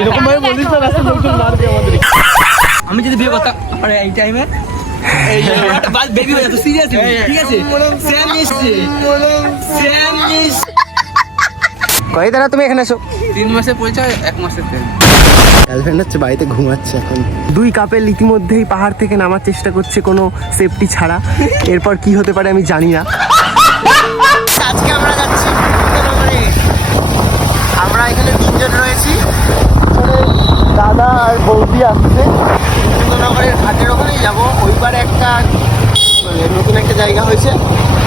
এরকম ভাবে বলিস না রাস্তা লোকজন মারবে আমাদের আমি যদি বিয়ে করতাম এই টাইমে বাস বেবি হয়ে। যেত সিরিয়াস ঠিক আছে? স্যাম এসছে স্যাম এসছে কয় দাঁড়া তুমি এখানে এসো। তিন মাসের পরিচয় এক মাসের ট্রেন গার্লফ্রেন্ড হচ্ছে বাড়িতে ঘুমাচ্ছে এখন। দুই কাপেল ইতিমধ্যেই পাহাড় থেকে নামার চেষ্টা করছে কোনো সেফটি ছাড়া। এরপর কি হতে পারে আমি জানি না। আজকে আমরা যাচ্ছি মুক্তনগরে। আমরা এখানে তিনজন রয়েছি এখানে দাদা আর বৌদি আসছে মুক্তনগরের ঘাটের ওখানেই ওইবার একটা মানে নতুন একটা জায়গা হয়েছে।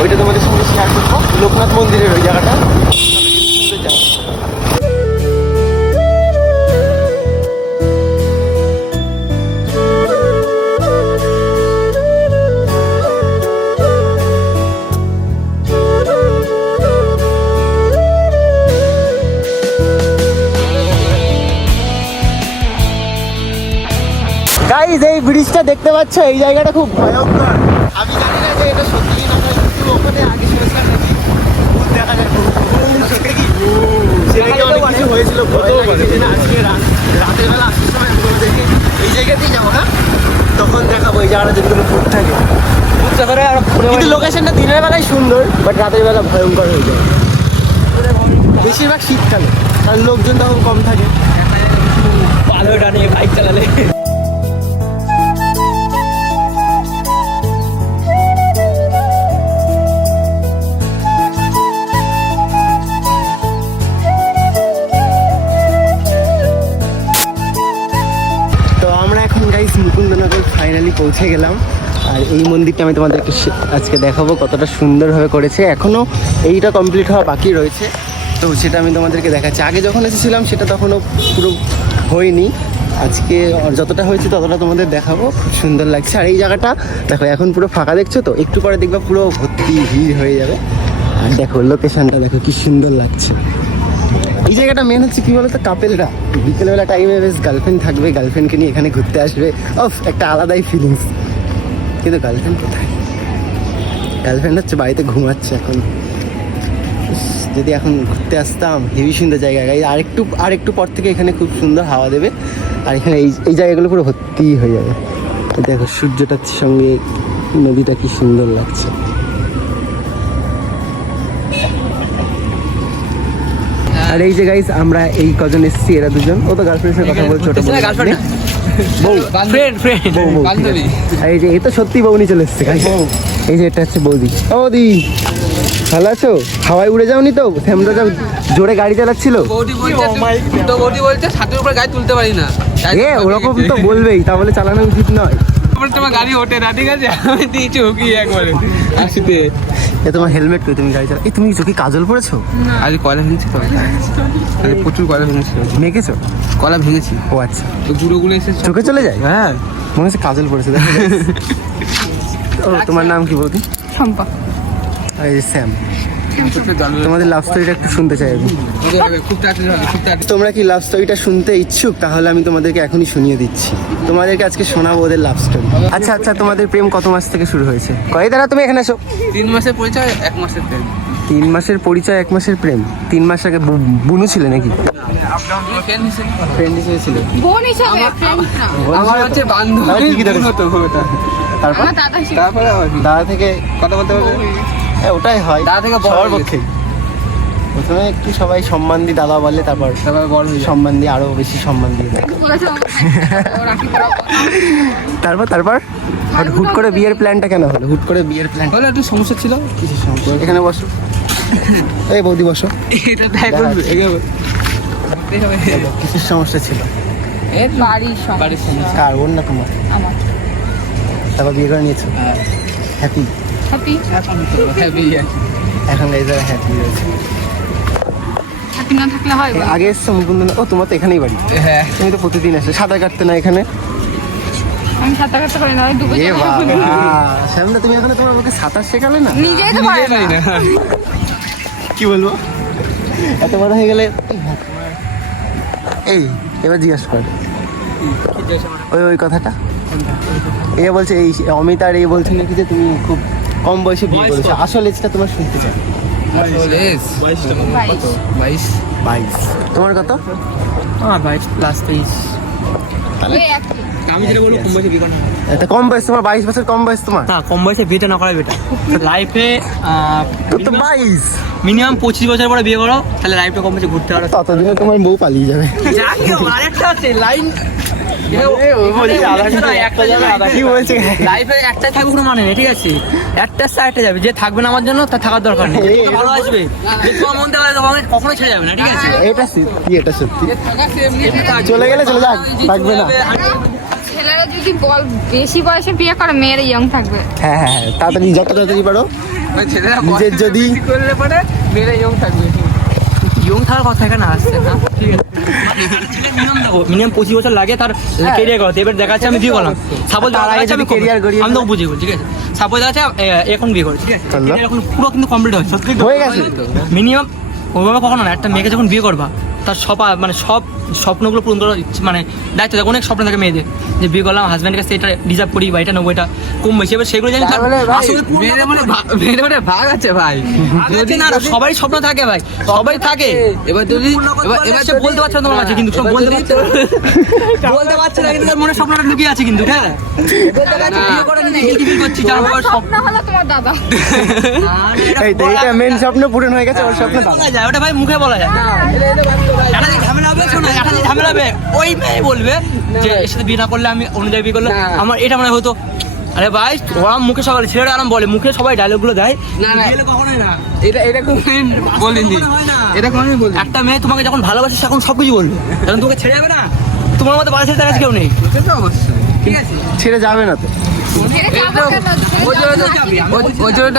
ওইটা তোমাদের সঙ্গে শেয়ার করব। লোকনাথ মন্দিরের ওই জায়গাটা। গাইজ এই ব্রিজটা দেখতে পাচ্ছ? এই জায়গাটা খুব ভয়ঙ্কর। আমি জানি না যে এটা সত্যি না কিন্তু ওখানে আগে শুনেছিলাম নাকি দেখা যায়। সেটা কি? সেটা অনেক কিছু হয়েছিল। না, আজকে রাত রাতের বেলা আসার সময় আমি তোমাদেরকে এই জায়গাতেই যাব হ্যাঁ? তখন দেখাবো এই জায়গাটা যদি কোনো থাকে। কিন্তু লোকেশনটা দিনের বেলায় সুন্দর বাট রাতের বেলা ভয়ঙ্কর হয়ে যায়। বেশিরভাগ শীতকালে। কারণ লোকজন তখন কম থাকে। ভালো ডানে বাইক চালালে। পৌঁছে গেলাম। আর এই মন্দিরটা আমি তোমাদেরকে আজকে দেখাবো কতটা সুন্দরভাবে করেছে। এখনও এইটা কমপ্লিট হওয়া বাকি রয়েছে। তো সেটা আমি তোমাদেরকে দেখাচ্ছি। আগে যখন এসেছিলাম, সেটা তখনও পুরো হয়নি। আজকে যতটা হয়েছে ততটা তোমাদের দেখাবো। খুব সুন্দর লাগছে। আর এই জায়গাটা, দেখো, এখন পুরো ফাঁকা দেখছ তো? একটু পরে দেখবা পুরো ভর্তি ভিড় হয়ে যাবে। আর দেখো লোকেশানটা দেখো, কি সুন্দর লাগছে। জায়গাটা মেন হচ্ছে কি বলতো? কাপেলরা। বিকেলবেলা টাইমে বেশ গার্লফ্রেন্ড থাকবে গার্লফ্রেন্ডকে নিয়ে এখানে ঘুরতে আসবে। অফ একটা আলাদাই ফিলিংস কিন্তু গার্লফ্রেন্ড কোথায়? গার্লফ্রেন্ড হচ্ছে বাড়িতে ঘুমাচ্ছে এখন। যদি এখন ঘুরতে আসতাম, হেভি সুন্দর জায়গা। গাই আর একটু আর একটু পর থেকে এখানে খুব সুন্দর হাওয়া দেবে। আর এখানে এই এই জায়গাগুলো পুরো ভর্তি হয়ে যাবে। দেখো, সূর্যটার সঙ্গে নদীটা কি সুন্দর লাগছে। আর এই যে গাইস আমরা এই কজন এসেছি এরা দুজন। ও তো গার্লফ্রেন্ডের সাথে কথা বলছে ছোট বলে গার্লফ্রেন্ড বউ। ফ্রেন্ড ফ্রেন্ড বউ। বউ। আর এই যে এই তো সত্যি বউনি চলে এসছে guys। এই যে এটা হচ্ছে বৌদি। ও বৌদি ভালো আছো? হাওয়ায় উড়ে যাওনি তো? শ্যামদা যা জোরে গাড়ি চালাচ্ছিল। বৌদি বলছে তো বৌদি বলছে ছাদের উপরে গাড়ি তুলতে পারি না। এ ওরকম তো বলবেই তাহলে চালানো উচিত নয়। তোমার গাড়ি ওঠে না ঠিক আছে? আমি দিয়েছি হুকি একবারে। আসিতে। এ তোমার হেলমেট কই? তুমি গাড়ি চালা এই তুমি চোখে কাজল পড়েছো? আজ কয়লা ভেঙেছি আরে প্রচুর কয়লা ভেঙেছি মেখেছো? কয়লা ভেঙেছি। ও আচ্ছা। তো গুঁড়োগুলো এসে চোখে চলে যায়? হ্যাঁ। মনে হচ্ছে কাজল পড়েছে দেখো ও তোমার নাম কি বৌদি শম্পা। বেরোচ্ছে। তোমাদের লাভ স্টোরিটা একটু শুনতে চাই আমি। তোমরা কি লাভ স্টোরিটা শুনতে ইচ্ছুক? তাহলে আমি তোমাদেরকে এখনই শুনিয়ে দিচ্ছি। তোমাদেরকে আজকে শোনাবো ওদের লাভ স্টোরি আচ্ছা আচ্ছা তোমাদের প্রেম কত মাস থেকে শুরু হয়েছে? কয় দাঁড়া তুমি এখানে এসো। তিন মাসের পরিচয় এক মাসের ট্রেন তিন মাসের পরিচয় এক মাসের প্রেম? তিন মাস আগে বুনু ছিলে নাকি? ফ্রেন্ড হিসেবে। ছিল। বোন হিসাবে আমার হচ্ছে বান্ধবী। তারপর? দাদা তারপরে আবার দাদা থেকে কথা বলতে বলতে হ্যাঁ ওটাই হয়। দাদা থেকে সবার পক্ষেই। প্রথমে একটু সবাই সম্মান দিয়ে দাদা বলে তারপর তারপরে বড় হয়ে সম্মান দিয়ে আরও বেশি সম্মান দিয়ে। তারপর তারপর? হঠাৎ হুট করে বিয়ের প্ল্যানটা কেন হলো? হুট করে বিয়ের প্ল্যান। তাহলে একটু সমস্যা ছিল। কিসের সমস্যা? এখানে বসো। এই বৌদি বসো। এটা তাই এগোবে কিসের সমস্যা ছিল? এর বাড়ির সমস্যা। বাড়ির সমস্যা কার? ওর না তোমার আমার। তারপর বিয়ে করে নিয়েছো? হ্যাপি হ্যাপি এখন তো হ্যাপি এখন এই জায়গায় হ্যাপি রয়েছে। হ্যাপি না থাকলে হয় আগে এসছো মুকুন্দন। ও তোমার তো এখানেই বাড়ি। হ্যাঁ। তুমি তো প্রতিদিন আসো সাঁতার কাটতে না এখানে? আমি সাঁতার কাটতে পারি না ডুবে এ বাবা। তুমি এখানে তোমার আমাকে সাঁতার শেখালে না? নিজেই তো না। পারি না। কি বলব? এত বড় হয়ে গেলে এই এবার জিজ্ঞেস কর। ওই ওই কথাটা। এ বলছে এই অমিত আর এই বলছে নাকি যে তুমি খুব কম বয়সে বিয়ে বয়স করেছ? আসল এজটা তোমার শুনতে চাই বাইশ তোমার কত? হ্যাঁ বাইশ প্লাস তেইশ। এই আমি যেটা বলব কম বয়সে বিয়ে এটা কম বয়স তোমার বাইশ বছর কম বয়স তোমার? না কম বয়সে বিয়েটা না করা বেটা লাইফে তো বাইশ। মিনিমাম পঁচিশ বছর পরে বিয়ে করো তাহলে লাইফটা কম বয়সে ঘুরতে পারো। ততদিনে তোমার বউ পালিয়ে যাবে। লাইন লাইফে একটাই থাকবে কোনো মানে নেই ঠিক আছে? একটা সাইডে যাবে যে থাকবে না আমার জন্য তার থাকার দরকার নেই। ভালো আসবে তোমার মন থেকে তোমাকে কখনোই ছেড়ে যাবে না ঠিক আছে? এটা সত্যি এটা সত্যি? চলে গেলে চলে যাক থাকবে না। ছেলেরা যদি বল বেশি বয়সে বিয়ে করে মেয়েরা ইয়ং থাকবে। হ্যাঁ হ্যাঁ হ্যাঁ তাড়াতাড়ি যত তাড়াতাড়ি পারো। নিজের যদি করলে পরে মেয়েরা ইয়ং থাকবে। ইয়ং থাকার কথা এখানে আসছে না? মিনিমাম পঁচিশ বছর লাগে তার কেরিয়ার করতে এবার দেখা যাচ্ছে আমি বিয়ে করলাম। সাপোজ তার আগে আমি তো বুঝে ঠিক আছে? সাপোজ দেখা এখন বিয়ে করে ঠিক আছে? এখন পুরো কিন্তু কমপ্লিট হয় সত্যি হয়ে গেছে। মিনিমাম ওইভাবে কখনো না একটা মেয়েকে যখন বিয়ে করবা তার সব মানে সব স্বপ্নগুলো পূরণ করার ইচ্ছে- মানে দায়িত্ব থাকে অনেক স্বপ্ন থাকে মেয়েদের। যে বিয়ে করলাম হাজব্যান্ডের কাছে এটা ডিজার্ভ করি বা এটা নেব এটা কম বেশি। এবার সেগুলো জানি মানে ভাগ আছে ভাই। যদি না না, সবারই স্বপ্ন থাকে ভাই। সবাই থাকে। এবার যদি এবার এবার সে বলতে পারছে না তোমার কাছে কিন্তু সব বলতে পারছে বলতে পারছে না কিন্তু মনে স্বপ্নটা লুকিয়ে আছে কিন্তু হ্যাঁ? স্বপ্ন। হলো তোমার দাদা এই তো এটা মেন স্বপ্ন পূরণ হয়ে গেছে ওর স্বপ্ন বলা যায় ওটা ভাই মুখে বলা যায়। একটা যে ঝামেলা হবে শোনো একটা যে ঝামেলা হবে। ওই মেয়ে বলবে যে এর সাথে বিয়ে না করলে আমি অন্য জায়গায় বিয়ে করলে আমার এটা মনে হতো আরে ভাই ওরা মুখে সবাই ছেলেরা আরাম বলে মুখে সবাই ডায়লগগুলো দেয়। না, না। এটা এটা কোনদিন বলিনি। এটা কোনদিন বলিনি। একটা মেয়ে তোমাকে যখন ভালোবাসে সে এখন সবকিছু বলবে। কারণ তোমাকে ছেড়ে যাবে না তোমার মতো বাড়ি ছেড়ে তার কেউ নেই। ছেড়ে যাবে না তো।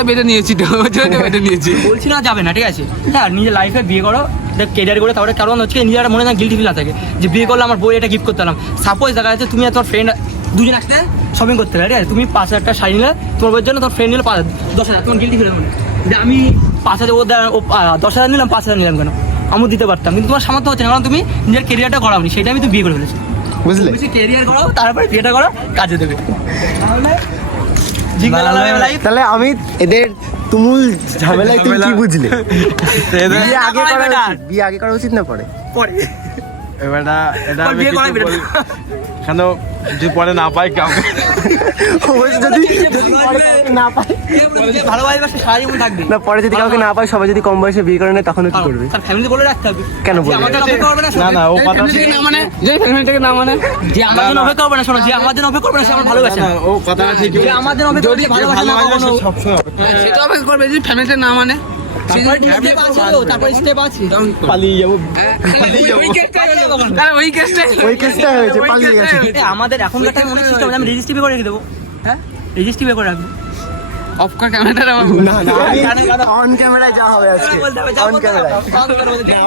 বেঁধে নিয়েছি বেঁধে নিয়েছি। বলছি না যাবে না ঠিক আছে। হ্যাঁ নিজের লাইফে বিয়ে করো। কেরিয়ার করে তারপরে কারণ হচ্ছে নিজের মনে না গিল্টি ফিল না থাকে যে বিয়ে করলে আমার বই এটা গিফট করতে পারলাম সাপোজ দেখা যাচ্ছে তুমি আর তোমার ফ্রেন্ড দুজন আসলে শপিং করতে পারে ঠিক আছে? তুমি পাঁচ হাজার টাকা শাড়ি নিলে তোমার বইয়ের জন্য তোমার ফ্রেন্ড নিলে পাঁচ দশ হাজার তোমার গিল্টি ফিল মনে যে আমি পাঁচ হাজার ও দশ হাজার নিলাম পাঁচ হাজার নিলাম কেন? আমি দিতে পারতাম কিন্তু তোমার সামর্থ্য হচ্ছে না কারণ তুমি নিজের কেরিয়ারটা করাওনি সেটা আমি তুমি বিয়ে করে ফেলেছি। বুঝলে? তুমি কেরিয়ার করো তারপরে বিয়েটা করো কাজে দেবে। তাহলে তাহলে আমি এদের তুমুল ঝামেলায় তুমি কি বুঝলে? বিয়ে আগে করা। উচিত বিয়ে আগে করা উচিত না পরে? পরে। এবারটা এটা কেন যদি পরে না পাই কাউকে যদি যদি না পরে যদি কাউকে না পায় সবাই যদি কম বয়সে বিয়ে করে নেয় তখন কি করবে? ফ্যামিলি বলে রাখতে হবে। কেন বলবে? না না না ও কথা না মানে যে ফ্যামিলি থেকে না মানে যে আমার জন্য অপেক্ষা করবে না শোনো যে আমার জন্য অপেক্ষা করবে না সে আমার ভালোবাসে না। না, ও কথাটা ঠিক যে আমার জন্য অপেক্ষা করবে, ভালোবাসে না ভালোবাসবে কখনো। সে সবসময় অপেক্ষা সেটা অপেক্ষা করবে যদি ফ্যামিলিতে না মানে তারপরে step আছে। পালিয়ে যাব। আর ওই কেসটা হয়েছে পালিয়ে গেছে। আমাদের সিস্টেম আমি রেজিস্ট্রি করে রেখে দেবো। হ্যাঁ? রেজিস্ট্রি করে রাখব। অফ কর ক্যামেরাটা না না অন ক্যামেরায় যা হবে আজকে। অন ক্যামেরায়।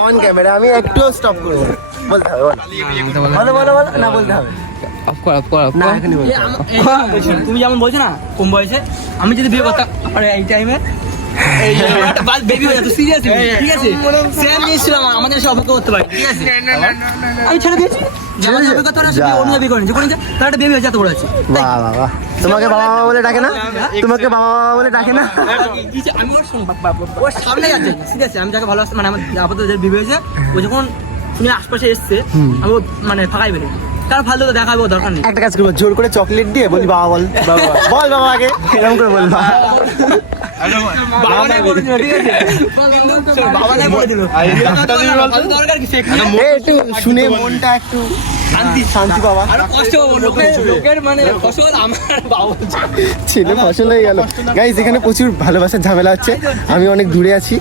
অন ক্যামেরা আমি একটু স্টপ করব না। বলতে হবে বলো। বলো বলো বলো। না বলতে হবে। অফ কর অফ কর অফ কর। এখনই এ, বলতে হবে। আম- এ, বলছি, তুমি যেমন বলছো না কম বয়সে আমি যদি বিয়ে করতাম এই টাইমে বেবি হয়ে আছে? আছে? আমি ছেড়ে দিয়েছি। বেবি হয়ে আছে তোমাকে বাবা বাবা বলে ডাকে না? তোমাকে বাবা বাবা বলে ডাকে না? আমি ওর শোন, বাপ- বাপ- সামনে যাচ্ছে ঠিক আছে? আমি যাকে ভালোবাসতাম মানে আমার আপাতত যে বিয়ে হয়েছে ও যখন তুমি আশপাশে এসছে আমি মানে ফাঁকাই বেরোই। তার ফালতু তো দেখাবো দরকার নেই। একটা কাজ করব জোর করে চকলেট দিয়ে বলি বাবা বল। বল বাবা আগে এরকম করে বলে শোন, মনটা একটু শান্তি। শান্তি বাবা কষ্ট লোকের লোকের মানে ফসল আমার বাবা ছেলে ফসল হয়ে গেল। গাইজ এখানে প্রচুর ভালোবাসার ঝামেলা হচ্ছে। আমি অনেক দূরে আছি।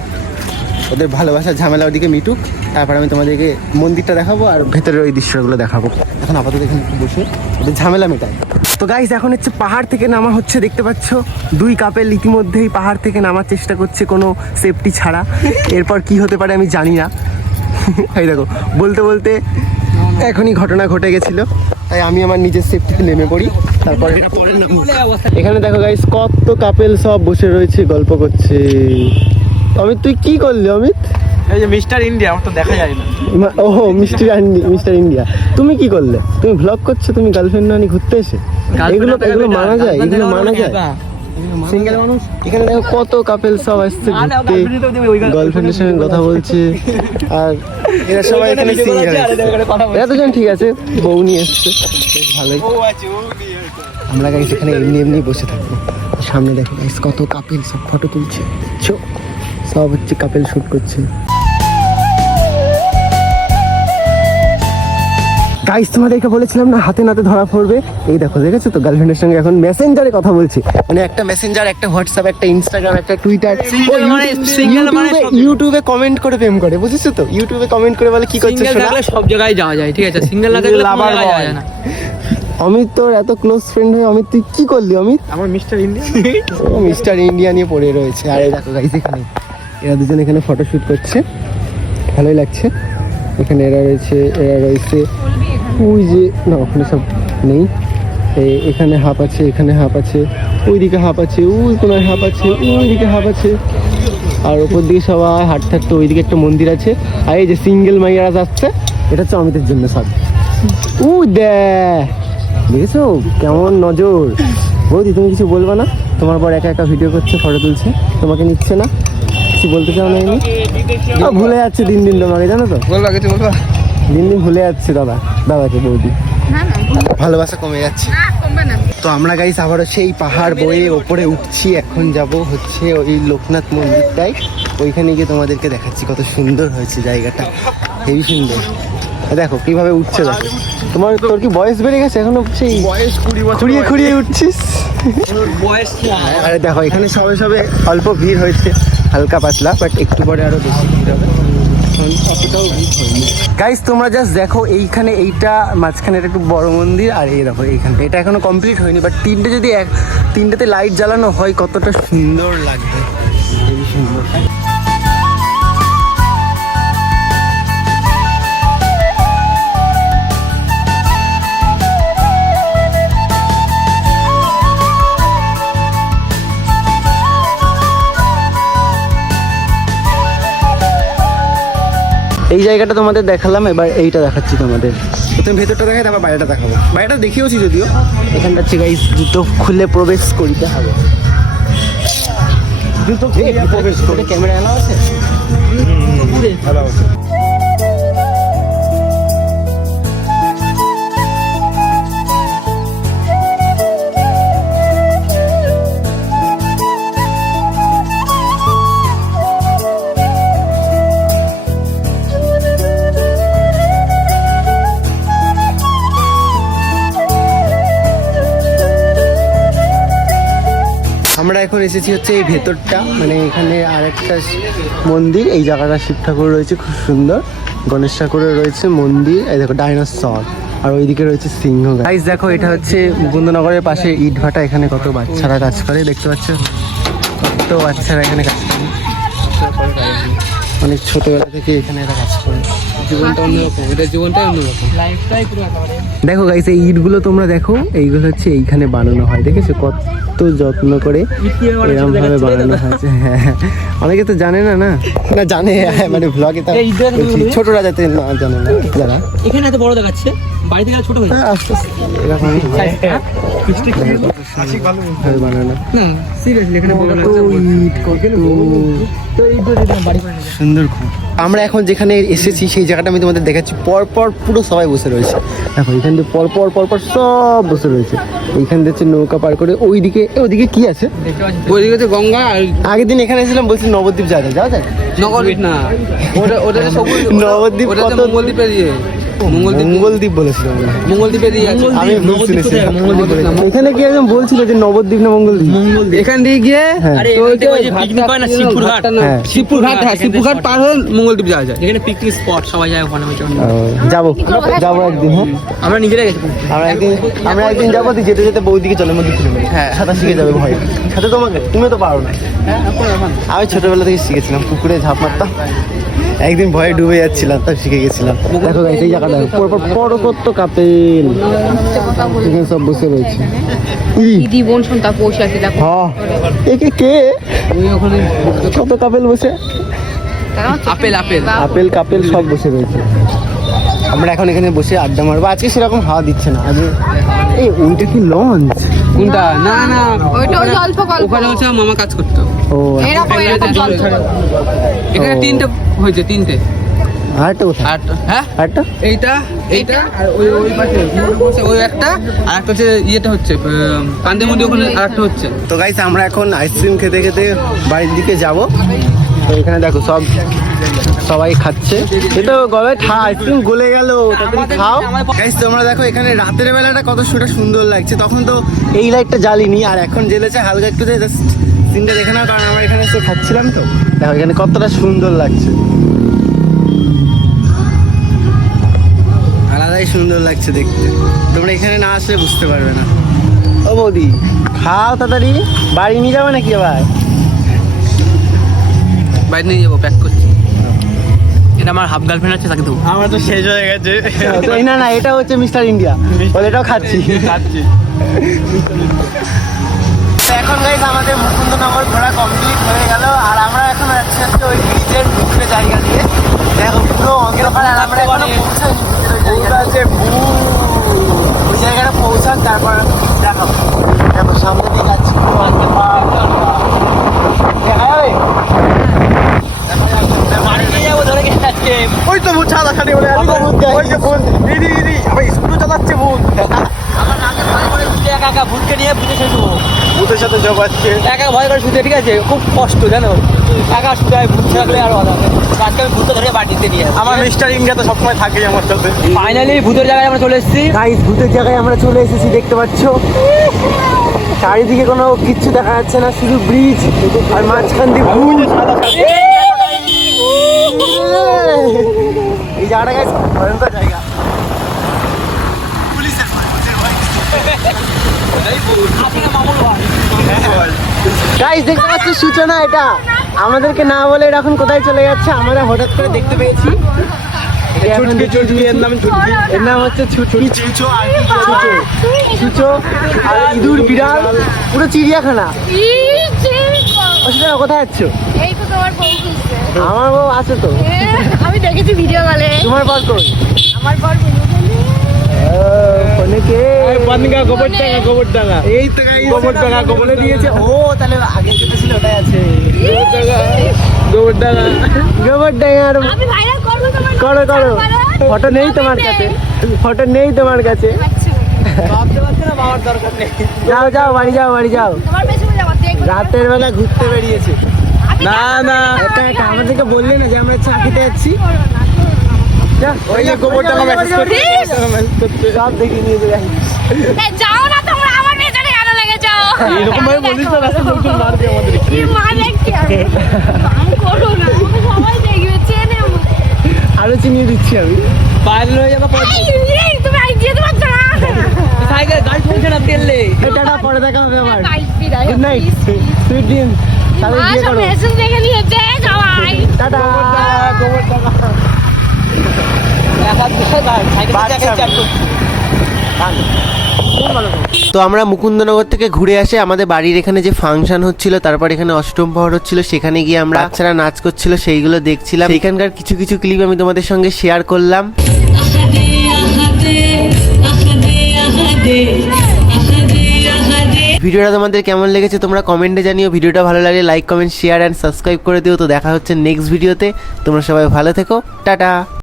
ওদের ভালোবাসার ঝামেলা ওদিকে মিটুক। তারপর আমি তোমাদেরকে মন্দিরটা দেখাবো আর ভেতরের ওই দৃশ্যগুলো দেখাবো। এখন আপাতত এখানে বসে ওদের ঝামেলা মেটায় তো গাইজ এখন হচ্ছে পাহাড় থেকে নামা হচ্ছে, দেখতে পাচ্ছ? দুই কাপেল ইতিমধ্যেই পাহাড় থেকে নামার চেষ্টা করছে কোনো সেফটি ছাড়া। এরপর কি হতে পারে আমি জানি না। এই দেখো, বলতে বলতে এখনই ঘটনা ঘটে গেছিল। তাই আমি আমার নিজের সেফটিতে নেমে পড়ি। তারপরে এখানে দেখো গাইস কত কাপেল সব বসে রয়েছে, গল্প করছে। অমিত তুই কি করলি অমিত? এই যে মিস্টার ইন্ডিয়া আমার তো দেখা যায় না। মা- ওহো মিস্টার ইন্ডি- মিস্টার ইন্ডিয়া। তুমি কি করলে? তুমি ভ্লগ করছ তুমি গার্লফ্রেন্ড না ঘুরতে এসে? এগুলো এগুলো মানা যায় এগুলো মানা যায়। সিঙ্গেল মানুষ? এখানে দেখো কত কাপেল সব আসছে ঘুরতে। গার্লফ্রেন্ডের সঙ্গে কথা বলছে। আর এরা সবাই এখানে সিঙ্গেল এরা দুজন ঠিক আছে বউ নিয়ে এসছে। বেশ ভালোই। আমরা গাইস এখানে এমনি এমনি বসে থাকব। সামনে দেখো গাইস কত কাপেল সব ফটো তুলছে। ছো, সব হচ্ছে কাপেল শুট করছে। গাইস তোমাদেরকে বলেছিলাম না হাতে নাতে ধরা পড়বে। এই দেখো দেখেছ তো? গার্লফ্রেন্ডের সঙ্গে এখন মেসেঞ্জারে কথা বলছি। মানে একটা মেসেঞ্জার একটা হোয়াটসঅ্যাপ একটা ইনস্টাগ্রাম একটা টুইটার ইউটিউবে কমেন্ট করে প্রেম করে। বুঝেছ তো? ইউটিউবে কমেন্ট করে বলে কি করছ সব জায়গায় যাওয়া যায় ঠিক আছে? সিঙ্গেল না থাকলে জায়গায় যাওয়া যায় না। অমিত তোর এত ক্লোজ ফ্রেন্ড হয়ে অমিত তুই কি করলি অমিত? আমার মিস্টার ইন্ডিয়া ও মিস্টার ইন্ডিয়া নিয়ে পড়ে রয়েছে। আর এই দেখো গাইস এখানে। এরা দুজন এখানে ফটো শুট করছে। ভালোই লাগছে। এখানে এরা রয়েছে এরা রয়েছে। ওই যে, না, ওখানে সব নেই। এখানে হাফ আছে, এখানে হাফ আছে। ওইদিকে হাফ আছে, ওই কোনায় হাফ আছে, ওইদিকে হাফ আছে। আর ওপর দিকে সবাই হাঁটতে হাঁটতে ওইদিকে একটা মন্দির আছে। আর এই যে সিঙ্গেল মাইয়ারা যাচ্ছে, এটা হচ্ছে অমিতের জন্য সব উ দেখেছ? কেমন নজর। বৌদি, তুমি কিছু বলবা না? তোমার পর একা একা ভিডিও করছে ফটো তুলছে। তোমাকে নিচ্ছে না? কিছু বলতে চাও না এমনি? ভুলে যাচ্ছে দিন দিন তোমাকে জানো তো? বলবা কিছু বলবা দিন দিন ভুলে যাচ্ছে দাদা দাদাকে বৌদি। না না ভালোবাসা কমে যাচ্ছে। তো আমরা গাইস আবারও সেই পাহাড় বয়ে ওপরে উঠছি এখন যাব হচ্ছে ওই লোকনাথ মন্দিরটাই ওইখানে গিয়ে তোমাদেরকে দেখাচ্ছি কত সুন্দর হয়েছে জায়গাটা। হেবি সুন্দর। দেখো কীভাবে উঠছে দেখো। তোমার তোর কি বয়স বেড়ে গেছে? এখনও সেই বয়স কুড়ি বছর খুঁড়িয়ে খুঁড়িয়ে উঠছিস? বয়স আরে দেখো এখানে সবে সবে অল্প ভিড় হয়েছে। হালকা পাতলা বাট একটু পরে আরও বেশি গাইস তোমরা জাস্ট দেখো, এইখানে এইটা, মাঝখানে এটা একটু বড় মন্দির, আর এই দেখো এইখানটা। এটা এখনও কমপ্লিট হয়নি বাট তিনটে যদি এক তিনটেতে লাইট জ্বালানো হয়, কতটা সুন্দর লাগবে। সুন্দর এই জায়গাটা তোমাদের দেখালাম এবার এইটা দেখাচ্ছি তোমাদের। তুমি ভেতরটা দেখাই তারপর বাইরেটা দেখাবো। বাইরেটা দেখিয়েওছি যদিও। এখানটা হচ্ছে গাইস জুতো খুলে প্রবেশ করিতে হবে। জুতো খুলে প্রবেশ করে। ক্যামেরা এলাও আছে। আমরা এখন এসেছি হচ্ছে এই ভেতরটা মানে এখানে আরেকটা মন্দির এই জায়গাটা শিব ঠাকুর রয়েছে খুব সুন্দর। গণেশ ঠাকুরের রয়েছে মন্দির এই দেখো ডাইনোসর আর ওইদিকে রয়েছে সিংহ গাইস দেখো এটা হচ্ছে মুকুন্দনগরের পাশে ইট ভাটা এখানে কত বাচ্চারা কাজ করে দেখতে পাচ্ছ? কত বাচ্চারা এখানে কাজ করে। অনেক ছোটবেলা থেকে এখানে এরা কাজ করে। জীবনটা অন্যরকম এটা জীবনটাই অন্যরকম। লাইফটাই পুরো দেখো গাইস এই ইটগুলো তোমরা দেখো এইগুলো হচ্ছে এইখানে বানানো হয় দেখেছ? কত যত্ন করে এরকম ভাবে বানানো হয়েছে। হ্যাঁ। অনেকে তো জানে না না? না জানে হ্যাঁ, মানে তুমি- ছোটরা যাতে না জানে না। যারা। এখানে এত বড় দেখাচ্ছে? বাড়িতে গেলে ছোট হয়ে হ্যাঁ, আস্তে হয়। সুন্দর খুব। আমরা এখন যেখানে এসেছি সেই জায়গাটা আমি তোমাদের দেখাচ্ছি। পর পর পুরো সবাই বসে রয়েছে। দেখো এখান থেকে পর পর পর পর সব বসে রয়েছে। এইখান থেকে নৌকা পার করে ওইদিকে ওইদিকে কি আছে? ওইদিকে তো গঙ্গা আর আগের দিন এখানে এসেছিলাম বলছি নবদ্বীপ যাওয়া যায় যাওয়া যায় নগরদ্বীপ না। ওটা ওটা নবদ্বীপ কত- মঙ্গলদ্বীপের ইয়ে। মঙ্গলদ্বীপ মঙ্গলদ্বীপ বলেছিল হয়। আমি ভুল শুনেছি। বলেছিল। এখানে কি একজন বলছিল যে নবদ্বীপ না মঙ্গলদ্বীপ? এখান দিয়ে গিয়ে হ্যাঁ। হয় শিবপুর ঘাট? হ্যাঁ। শিবপুর ঘাট। হ্যাঁ পার হয়ে মঙ্গলদ্বীপ যাওয়া যায়। এখানে পিকনিক স্পট সবাই যায় ওখানে ও, যাব। যাব একদিন হ্যাঁ। আমরা নিজেরাই গেছি আমরা একদিন আমরা একদিন যাব যেতে যেতে বৌদিকে জলের মধ্যে হ্যাঁ। সাঁতার শিখে যাবে ভয়। সাথে তোমাকে তুমি তো পারো না। আমি ছোটবেলা থেকে শিখেছিলাম পুকুরে ঝাঁপ মারতাম। একদিন ভয়ে ডুবে যাচ্ছিলাম তাই শিখে গেছিলাম। দেখো guys, এই জায়গাটা দেখো পর পর কত কাপেল। এখানে সব বসে রয়েছে। দিদি বোন শুনতা পৌঁছে আছে দেখো। হ্যাঁ। একে কে কত কাপেল বসে? Apple apple. আপেল কাপেল সব বসে রয়েছে। আমরা এখন এখানে বসে আড্ডা মারবো। আজকে সেরকম হাওয়া দিচ্ছে না। আজকে এই ওইটা কি লঞ্চ? কোনটা? না না। ওইটা অল্প গল্প। ওখানে হচ্ছে মামা কাজ করতো। ও এরকম এরকম এখানে। তিনটে হয়েছে তিনটে। আরেকটা কোথায়? আর হ্যাঁ? আরেকটা? এইটা এইটা আর ওই ওই পাশে ওই একটা আর একটা হচ্ছে ইয়েটা হচ্ছে কান্দে মুন্ডি ওখানে আর একটা হচ্ছে। তো গাইস আমরা এখন আইসক্রিম খেতে খেতে বাড়ির দিকে যাব। তো এখানে দেখো সব সবাই খাচ্ছে। এটা গলায় ঠা আইসক্রিম গলে গেল তাড়াতাড়ি খাও। গাইস তোমরা দেখো এখানে রাতের বেলাটা কত সুন্দর লাগছে। তখন তো এই লাইটটা জ্বালিনি আর এখন জ্বেলেছে হালকা একটু জাস্ট সিনটা দেখে নাও কারণ আমরা এখানে এসে খাচ্ছিলাম তো। দেখো এখানে কতটা সুন্দর লাগছে। আলাদাই সুন্দর লাগছে দেখতে। তোমরা এখানে না আসলে বুঝতে পারবে না। ও বৌদি খাও তাড়াতাড়ি। বাড়ি নিয়ে যাবে নাকি আবার? বাইরে নিয়ে যাব প্যাক করছি। এটা আমার হাফ গার্লফ্রেন্ড আছে তাকে দেবো। আমার তো শেষ হয়ে গেছে। না না এটা হচ্ছে মিস্টার ইন্ডিয়া বলে এটাও খাচ্ছি। খাচ্ছি। তো এখন গাইস আমাদের মুকুন্দনগর ঘোরা কমপ্লিট হয়ে গেল। আর আমরা এখন যাচ্ছি হচ্ছে ওই ব্রিজের ভিতরে জায়গা দিয়ে। দেখো পুরো অন্ধকার আর আমরা এখনও পৌঁছাইনি ব্রিজের ওই জায়গাটা। পৌঁছান তারপর দেখো দেখো সামনে দিকে যাচ্ছি। পুরো অন্ধকার। দেখা যাবে ওই তো ভূত ছাদা খালি বলে কত ভূত ওই যে ভূত। দিদি দিদি আবার স্কুল চালাচ্ছে ভূত। আমার নাকে একা একা ভূতকে নিয়ে ভূতে দেবো ভূতের সাথে জবাচ্ছে একা একা ভয় করে শুতে ঠিক আছে? খুব কষ্ট জানো? একা শুতে হয় ভূত থাকলে আরও আজকে আমি ভূতকে ধরে বাড়িতে নিয়ে আমার মিস্টার ইন্ডিয়া তো সবসময় থাকেই আমার সাথে। ফাইনালি ভূতের জায়গায় আমরা চলে এসেছি। গাইস ভূতের জায়গায় আমরা চলে এসেছি দেখতে পাচ্ছ? চারিদিকে কোনো কিচ্ছু দেখা যাচ্ছে না শুধু ব্রিজ আর মাঝখান দিয়ে ভূত। এই জায়গাটা গাইস ভয়ঙ্কর জায়গা। গাইস দেখতে পাচ্ছ সূচনা এটা। আমাদেরকে না বলে এটা এখন কোথায় চলে যাচ্ছে আমরা হঠাৎ করে দেখতে পেয়েছি। এখন ছুটকি ছুটকি এর নাম ছুটকি এর নাম হচ্ছে ছুটকি ছুচো আর ছুচো ছুচো আর ইঁদুর বিড়াল পুরো চিড়িয়াখানা। অসুবিধা কোথায় যাচ্ছ? এই তো তোমার বউ আমার বউ আছে তো। আমি দেখেছি ভিডিও কলে তোমার পর কই? আমার বর বলেছে ফোনে কে পানগা গোবর ডাঙ্গা গোবর ডাঙ্গা এই তো গোবর ডাঙ্গা গোবর দিয়েছে। ও তাহলে আগে যেটা ছিল ওটাই আছে। গোবর ডাঙ্গা গোবর ডাঙ্গার আমি ভাইরাল করব তোমার করো করো। ফটো নেই তোমার কাছে। ফটো নেই তোমার কাছে। নেই। যাও যাও বাড়ি যাও বাড়ি যাও। রাতের বেলা ঘুরতে বেরিয়েছে। না না একা একা আমাদেরকে বললে না যে আমরা চাকরিতে যাচ্ছি। ওই যে গোবর ডাঙ্গা মেসেজ করছে সব দেখে নিয়ে যাও না তোমরা আমার পেছনে কেন লেগে যাও এরকম ভাবে বলিস না রাস্তা লোকজন মারবে আমাদের কি মানে কি আমি করো না সবাই দেখবে চেনে আরও চিনিয়ে দিচ্ছি আমি বাইরে হয়ে যাব তুমি আই যেতে পারছ না সাইকেল গাড়ি চলছে না তেললে টাটা পরে দেখা হবে আমার গুড নাইট সুইট ড্রিম তাহলে মা করো মেসেজ দেখে টাটা তো আমরা মুকুন্দনগর থেকে ঘুরে আসে, আমাদের বাড়ির এখানে যে ফাংশন হচ্ছিল, তারপর এখানে অষ্টম প্রহর হচ্ছিল, সেখানে গিয়ে আমরা বাচ্চারা নাচ করছিল, সেইগুলো দেখছিলাম। এখানকার কিছু কিছু ক্লিপ আমি তোমাদের সঙ্গে শেয়ার করলাম। ভিডিওটা তোমাদের কেমন লেগেছে তোমরা কমেন্টে জানিও। ভিডিওটা ভালো লাগলে like comment share and subscribe করে দিও। তো দেখা হচ্ছে নেক্সট ভিডিওতে তোমরা সবাই ভালো থেকো। টাটা!